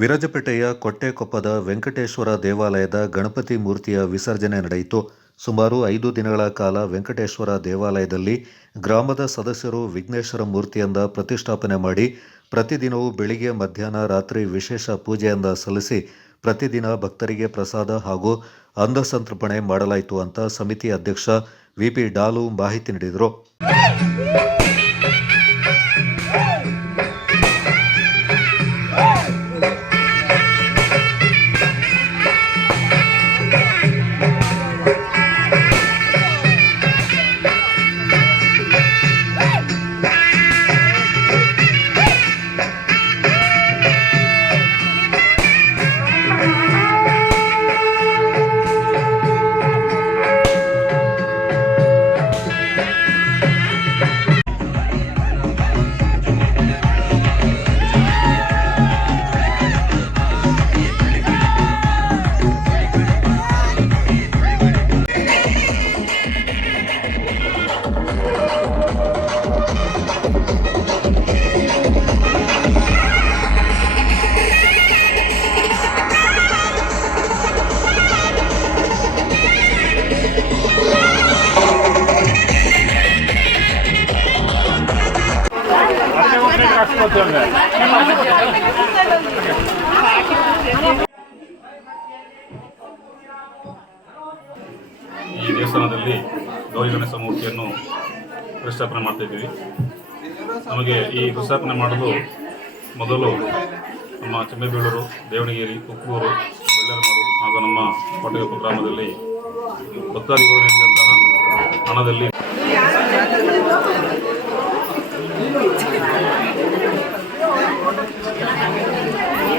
ವಿರಾಜಪೇಟೆಯ ಕೊಟ್ಟೆಕೊಪ್ಪದ ವೆಂಕಟೇಶ್ವರ ದೇವಾಲಯದ ಗಣಪತಿ ಮೂರ್ತಿಯ ವಿಸರ್ಜನೆ ನಡೆಯಿತು. ಸುಮಾರು 5 ದಿನಗಳ ಕಾಲ ವೆಂಕಟೇಶ್ವರ ದೇವಾಲಯದಲ್ಲಿ ಗ್ರಾಮದ ಸದಸ್ಯರು ವಿಘ್ನೇಶ್ವರ ಮೂರ್ತಿಯಿಂದ ಪ್ರತಿಷ್ಠಾಪನೆ ಮಾಡಿ ಪ್ರತಿದಿನವೂ ಬೆಳಿಗ್ಗೆ, ಮಧ್ಯಾಹ್ನ, ರಾತ್ರಿ ವಿಶೇಷ ಪೂಜೆಯಿಂದ ಸಲ್ಲಿಸಿ ಪ್ರತಿದಿನ ಭಕ್ತರಿಗೆ ಪ್ರಸಾದ ಹಾಗೂ ಅನ್ನಸಂತರ್ಪಣೆ ಮಾಡಲಾಯಿತು ಅಂತ ಸಮಿತಿ ಅಧ್ಯಕ್ಷ ವಿ.ಪಿ. ಡಾಲು ಮಾಹಿತಿ ನೀಡಿದರು. ಈ ದೇವಸ್ಥಾನದಲ್ಲಿ ಗೌರಿ ಗಣೇಶ ಮೂರ್ತಿಯನ್ನು ಪ್ರತಿಷ್ಠಾಪನೆ ಮಾಡ್ತಾ ಇದ್ದೀವಿ. ನಮಗೆ ಈ ಪ್ರತಿಷ್ಠಾಪನೆ ಮಾಡಲು ಮೊದಲು ನಮ್ಮ ಚೆಮ್ಮೆಬೀಳೂರು, ದೇವಣಗೆರೆ, ಉಕ್ಕೂರು, ಬೆಳ್ಳರಮಾಡು ಹಾಗೂ ನಮ್ಮ ಕೊಟ್ಟೆಕೊಪ್ಪ ಗ್ರಾಮದಲ್ಲಿ ಭಕ್ತಾದಿಗಳು ನೀಡಿದಂತಹ ಹಣದಲ್ಲಿ